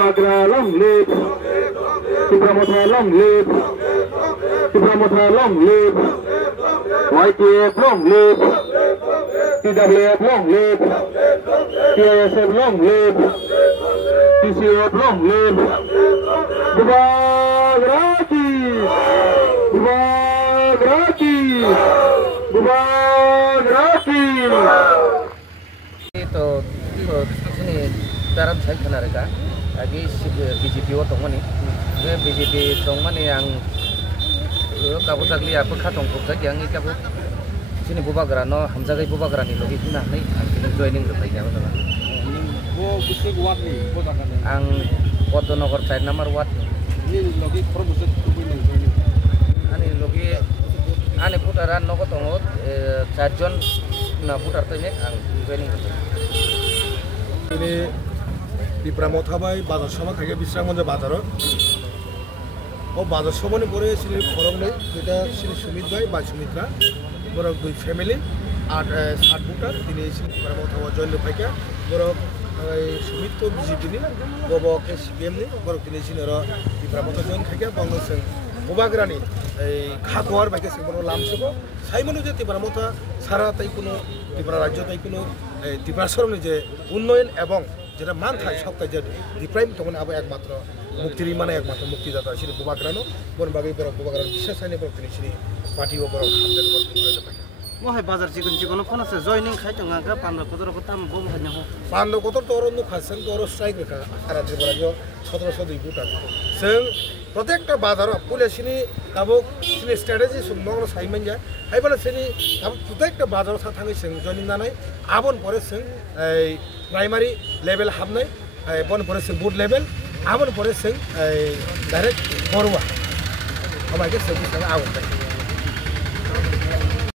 Bubagra long live. Tipramotha long live. Tipramotha long live. YTF long live. TWF long live. TISF long live. TCF long live. Bubagra itu sini darat saya kenal kan lagi BJP otong mana BJP otong mana yang kabut agli apa katong kubza yang ini kabut sini Bubagra no hamzagai Bubagra ni logi pina nih akhirnya joining ke baiknya betul kan ang Koto Nogor side nomor wat ini logi promosi kubin joining ani logi ane putaran no kotongot sajon na putar tanya ang joining ini di Pramotha bai bazar sabha theke Bisramganj bazar o bazar sabhani pore sini khorong nei jeta sini Sumit bai ba Sumitra borok dui family আর 60 voter তিনি sini Pramotha join lephaika borok Sumit to BJP ni bobok CPM ni borok তিনি sini ro di Pramotha join khaika bangladesh Bubagra ni খাতোয়ার বাইকে সেগুলো লামসেবো সাইমনো যে Pramotha সারা তাই কোনো ত্রিপুরা রাজ্য তাই কোনো ত্রিপুরা সরণে যে উন্নয়ন এবং যেটা মান থাকে সবটাই যে ডিপ্রাইম তখন আবার একমাত্র মুক্তির মানে একমাত্র মুক্তিদাতা সেটা Bubagra নো কোন বাগে বড় Bubagra বিশেষ আইনে বড় তিনি সেই পার্টি ও বড় হামদার বড় করে পায় মহাই বাজার চিকন চিকন কোন আছে জয়নিং খাইতো গাগা 15 কত কত আম বম খাইনো 15 কত তোর নো খাসেন তোর স্ট্রাইক রেখা সারা ত্রিপুরা যে 1702 ভোটার जों प्रत्येकटा बाजाराव पुलिसनि दाबो सिनि स्ट्रेटेजि सुमंगनो साइमन जा हाइबाला सिनि दाबो प्रत्येकटा बाजाराव थाङै जों जयनिं जानाय आबन परे जों प्राइमारि लेभेल हाबनाय बन परे जों बुथ लेभेल आबन परे जों डाइरेक्ट बरुवा अमाइके जों आबन